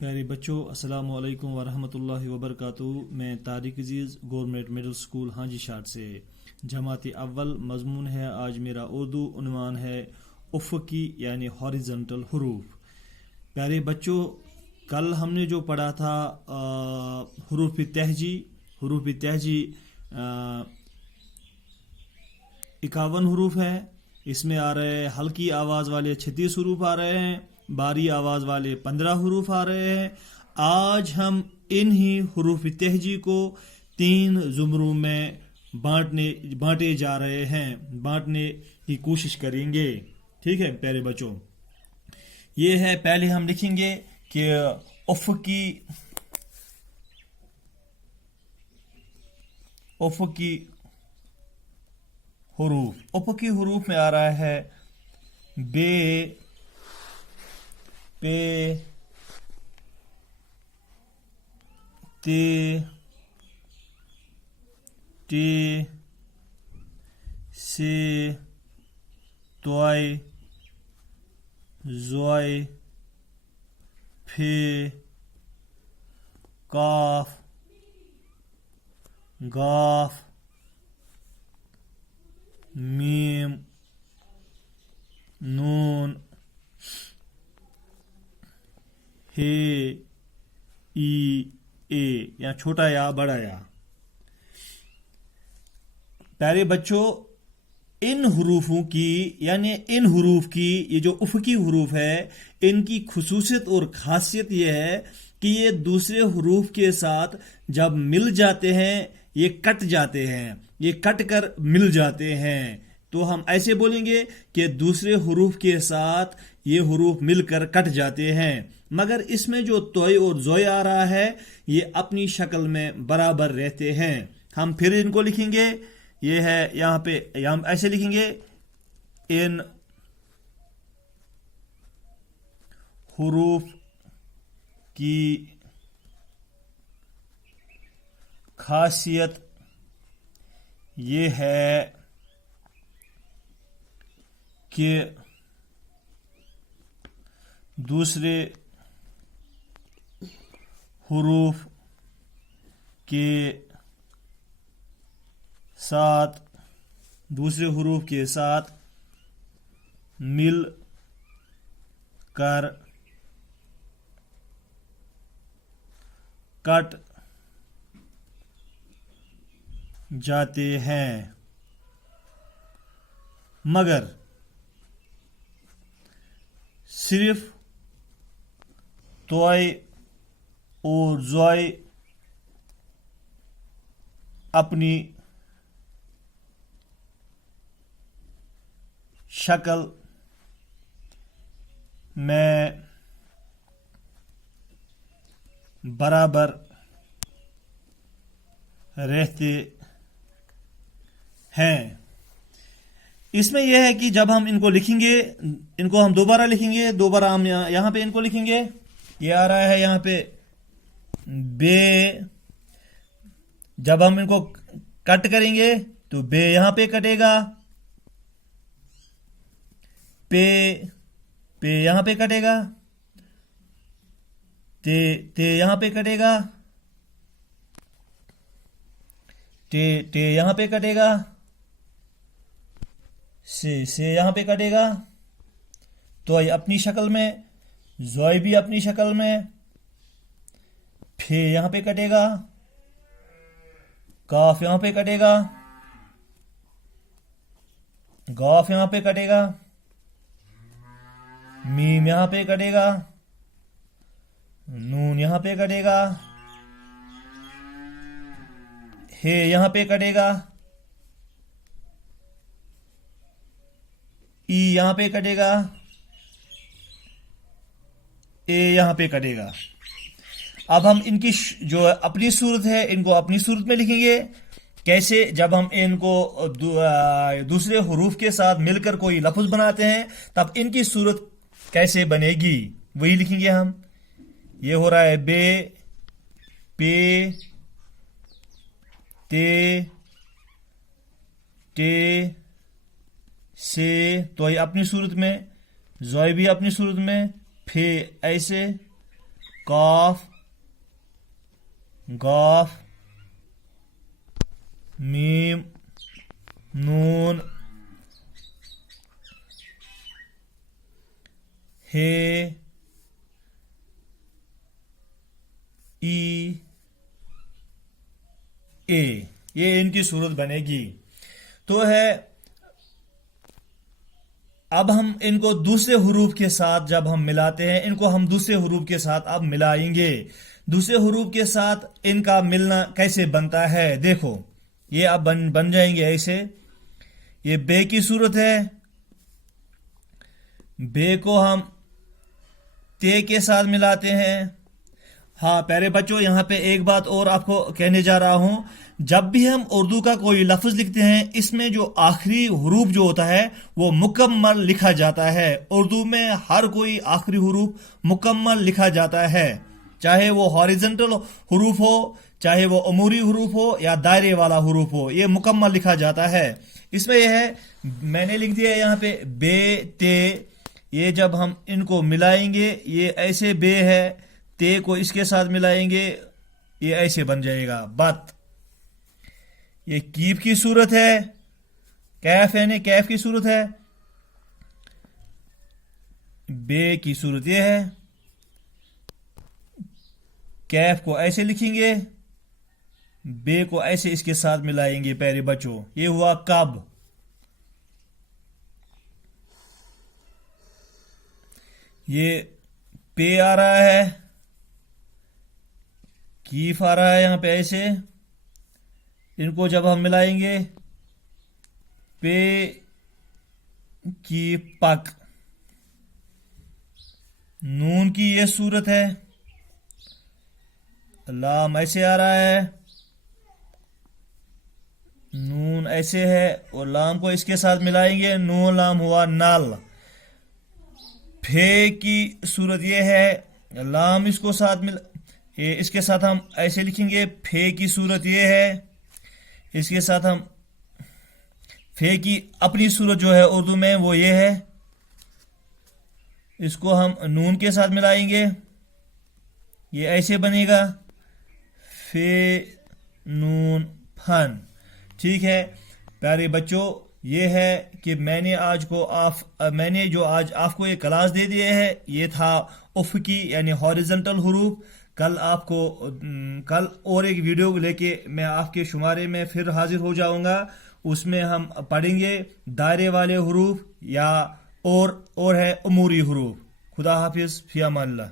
پیارے بچوں، السلام علیکم ورحمۃ اللہ وبرکاتہ۔ میں طارق عزیز گورنمنٹ مڈل سکول ہانجی شاٹ سے جماعت اول مضمون ہے آج میرا اردو، عنوان ہے افقی یعنی ہاریزنٹل حروف۔ پیارے بچوں، کل ہم نے جو پڑھا تھا حروف تہجی 51 حروف ہے۔ اس میں آ رہے ہیں ہلکی آواز والے 36 حروف آ رہے ہیں، باری آواز والے 15 حروف آ رہے ہیں۔ آج ہم انہی حروف تہجی کو 3 زمروں میں بانٹے جا رہے ہیں، بانٹنے کی کوشش کریں گے۔ ٹھیک ہے پیارے بچوں، یہ ہے، پہلے ہم لکھیں گے کہ افقی حروف میں آ رہا ہے بے، پے، تے، ٹے، سے، توئے، زوئے، پھے، کاف، گاف، میم، نون، ہے، ای، اے، یا چھوٹا یا بڑا یا۔ پیارے بچوں، ان حروفوں کی یعنی ان حروف کی، یہ جو افقی حروف ہے، ان کی خصوصیت اور خاصیت یہ ہے کہ یہ دوسرے حروف کے ساتھ جب مل جاتے ہیں یہ کٹ جاتے ہیں، یہ کٹ کر مل جاتے ہیں۔ تو ہم ایسے بولیں گے کہ دوسرے حروف کے ساتھ یہ حروف مل کر کٹ جاتے ہیں، مگر اس میں جو توئے اور زوئے آ رہا ہے یہ اپنی شکل میں برابر رہتے ہیں۔ ہم پھر ان کو لکھیں گے، یہ ہے یہاں پہ، ہم ایسے لکھیں گے، ان حروف کی خاصیت یہ ہے کہ دوسرے حروف کے ساتھ مل کر کٹ جاتے ہیں، مگر صرف توئے اور زوئے اپنی شکل میں برابر رہتے ہیں۔ اس میں یہ ہے کہ جب ہم ان کو لکھیں گے، ان کو ہم دوبارہ لکھیں گے، دوبارہ ہم یہاں پہ ان کو لکھیں گے، یہ آ رہا ہے یہاں پہ بے، جب ہم ان کو کٹ کریں گے تو بے یہاں پہ کٹے گا، پے یہاں پہ کٹے گا، تے یہاں پہ کٹے گا، ٹے یہاں پہ کٹے گا، سے یہاں پہ کٹے گا، تو یہ اپنی شکل میں، زوئے بھی اپنی شکل میں، پھے یہاں پہ کٹے گا، کاف یہاں پہ کٹے گا، گاف یہاں پہ کٹے گا، میم یہاں پہ کٹے گا، نون یہاں پہ کٹے گا، ہے یہاں پہ کٹے گا، ای یہاں پہ کٹے گا، اے یہاں پہ کٹے گا۔ اب ہم ان کی جو اپنی صورت ہے ان کو اپنی صورت میں لکھیں گے۔ کیسے؟ جب ہم ان کو دوسرے حروف کے ساتھ مل کر کوئی لفظ بناتے ہیں تب ان کی صورت کیسے بنے گی وہی لکھیں گے ہم۔ یہ ہو رہا ہے بے، پے، تے، ٹے، سے، توئے اپنی صورت میں، زوئے بھی اپنی صورت میں، پھے ایسے، قاف غاف میم نون ہے ای اے، یہ ان کی صورت بنے گی. تو ہے اب ہم ان کو دوسرے حروف کے ساتھ جب ہم ملاتے ہیں، ان کو ہم دوسرے حروف کے ساتھ اب ملائیں گے. دوسرے حروف کے ساتھ ان کا ملنا کیسے بنتا ہے؟ دیکھو یہ اب بن جائیں گے ایسے. یہ بے کی صورت ہے، بے کو ہم تے کے ساتھ ملاتے ہیں. ہاں پیارے بچوں، یہاں پہ ایک بات اور آپ کو کہنے جا رہا ہوں. جب بھی ہم اردو کا کوئی لفظ لکھتے ہیں، اس میں جو آخری حروف جو ہوتا ہے وہ مکمل لکھا جاتا ہے. اردو میں ہر کوئی آخری حروف مکمل لکھا جاتا ہے، چاہے وہ ہاریزنٹل حروف ہو، چاہے وہ عمودی حروف ہو یا دائرے والا حروف ہو، یہ مکمل لکھا جاتا ہے. اس میں یہ ہے، میں نے لکھ دیا یہاں پہ بے تے. یہ جب ہم ان کو ملائیں گے، یہ ایسے بے ہے، تے کو اس کے ساتھ ملائیں گے، یہ ایسے بن جائے گا بت. یہ کیف کی صورت ہے، کیف یعنی کیف کی صورت ہے. بے کی صورت یہ ہے، کیف کو ایسے لکھیں گے، بے کو ایسے اس کے ساتھ ملائیں گے. پیارے بچوں یہ ہوا کب. یہ پے آ رہا ہے، کیف آ رہا ہے یہاں پہ ایسے. ان کو جب ہم ملائیں گے، پے کی پک. نون کی یہ صورت ہے، لام ایسے آ رہا ہے، نون ایسے ہے اور لام کو اس کے ساتھ ملائیں گے، نون لام ہوا نال. پھے کی صورت یہ ہے، لام اس کو ساتھ اس کے ساتھ ہم ایسے لکھیں گے. پھے کی صورت یہ ہے، اس کے ساتھ ہم پھے کی اپنی صورت جو ہے اردو میں وہ یہ ہے، اس کو ہم نون کے ساتھ ملائیں گے، یہ ایسے بنے گا فے نون پھن. ٹھیک ہے پیارے بچوں، یہ ہے کہ میں نے آج آپ کو یہ کلاس دے دیے ہے. یہ تھا افقی یعنی ہاریزنٹل حروف. کل اور ایک ویڈیو لے کے میں آپ کے شمارے میں پھر حاضر ہو جاؤں گا. اس میں ہم پڑھیں گے دائرے والے حروف یا اور ہے عمودی حروف. خدا حافظ، فی امان اللہ.